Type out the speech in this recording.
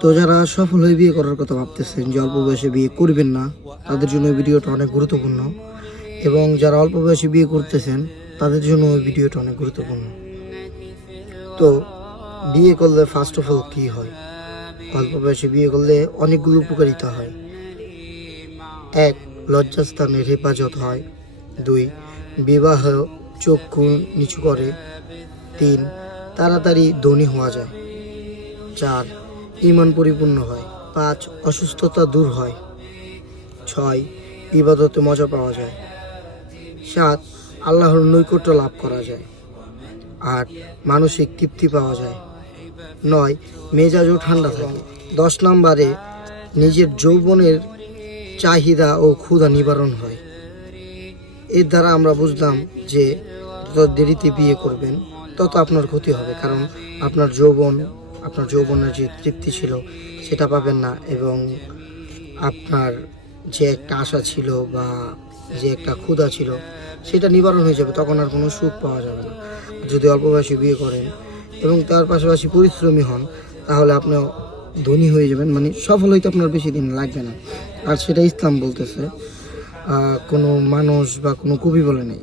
তো যারা সফল হয়ে বিয়ে করার কথা ভাবতেছেন যে অল্প বয়সে বিয়ে করবেন না, তাদের জন্য এই ভিডিওটা অনেক গুরুত্বপূর্ণ। এবং যারা অল্প বয়সে বিয়ে করতেছেন তাদের জন্য এই ভিডিওটা অনেক গুরুত্বপূর্ণ। তো বিয়ে করলে ফার্স্ট অফ অল কী হয়? অল্প বয়সে বিয়ে করলে অনেকগুলো উপকারিতা হয়। 1. লজ্জাস্থানের হেফাজত হয়। 2. বিবাহ চক্ষু নিচু করে। 3. তাড়াতাড়ি ধনী হওয়া যায়। 4. ঈমান পরিপূর্ণ হয়। 5. অসুস্থতা দূর হয়। 6. ইবাদতে মজা পাওয়া যায়। 7. আল্লাহর নৈকট্য লাভ করা যায়। 8. মানসিক তৃপ্তি পাওয়া যায়। 9. মেজাজও ঠান্ডা থাকে। 10 নম্বরে নিজের যৌবনের চাহিদা ও ক্ষুধা নিবারণ হয়। এর দ্বারা আমরা বুঝলাম যে যত দেরিতে বিয়ে করবেন তত আপনার ক্ষতি হবে, কারণ আপনার যৌবনের যে তৃপ্তি ছিল সেটা পাবেন না, এবং আপনার যে একটা আশা ছিল বা যে একটা ক্ষুধা ছিল সেটা নিবারণ হয়ে যাবে, তখন আর কোনো সুখ পাওয়া যাবে না। যদি অল্প বয়সে বিয়ে করেন এবং তার পাশাপাশি পরিশ্রমী হন, তাহলে আপনি ধনী হয়ে যাবেন, মানে সফল হইতে আপনার বেশি দিন লাগবে না। আর সেটা ইসলাম বলতেছে, কোনো মানুষ বা কোনো কবি বলে নেই।